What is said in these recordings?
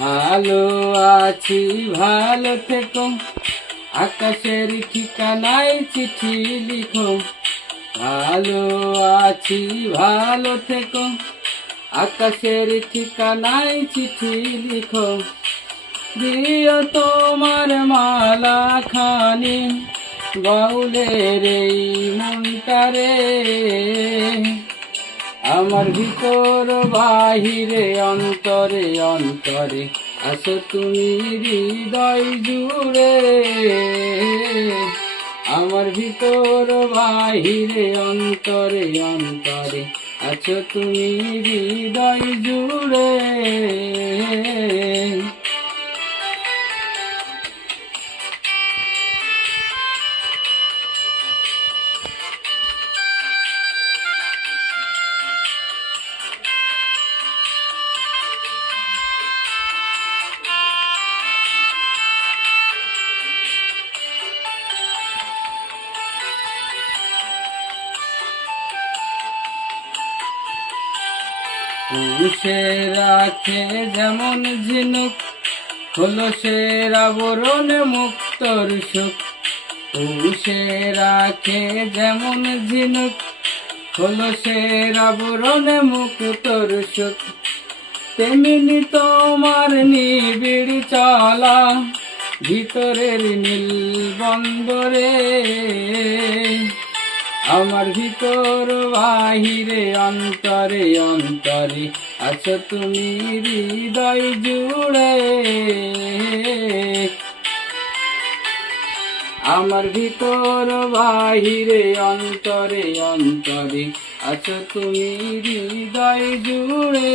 ভালো আছি ভালো থেকো, আকাশের ঠিকানায় চিঠি লিখো। ভালো আছি ভালো থেকো, আকাশের ঠিকানায় চিঠি লিখো। দিও তোমার মালা খানি বাউলের এই মনটারে, আমার ভিতর বাহিরে অন্তরে অন্তরে আছো তুমি হৃদয় জুড়ে। আমার ভিতর বাহিরে অন্তরে অন্তরে আছো তুমি হৃদয় জুড়ে। পুষে রাখে যেমন ঝিনুক, খোলসের আবরণে মুক্তর সুখ। পুষে রাখে যেমন ঝিনুক, খোলসের আবরণে মুক্তর সুখ। তেমনি তোমার নিবিড় চলা ভিতরের নীল বন্দরে, আমার ভিতর বাহিরে অন্তরে অন্তরে আছো তুমি হৃদয় জুড়ে। আমার ভিতর বাহিরে অন্তরে অন্তরে আছো তুমি হৃদয় জুড়ে।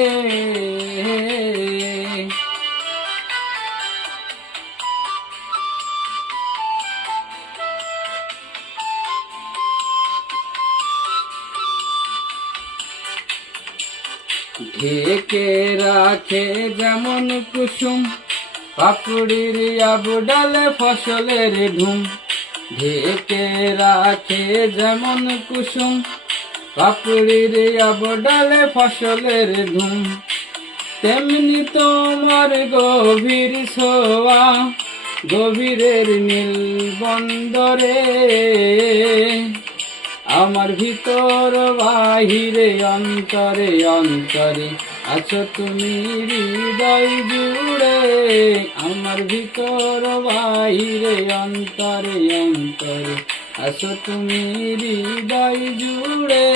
ঢেকে রাখে যেমন কুসুম, পাপড়ির আবডালে ফসলের ধুম। ঢেকে রাখে যেমন কুসুম, পাপড়ির আবডালে ফসলের ধুম। তেমনি তোমার গভীর ছোঁয়া গভীরের নীল বন্দরে, আমার ভিতর বাহিরে অন্তরে অন্তরে আছো তুমি হৃদয় জুড়ে। আমার ভিতর বাহিরে অন্তরে অন্তরে আছো তুমি হৃদয় জুড়ে।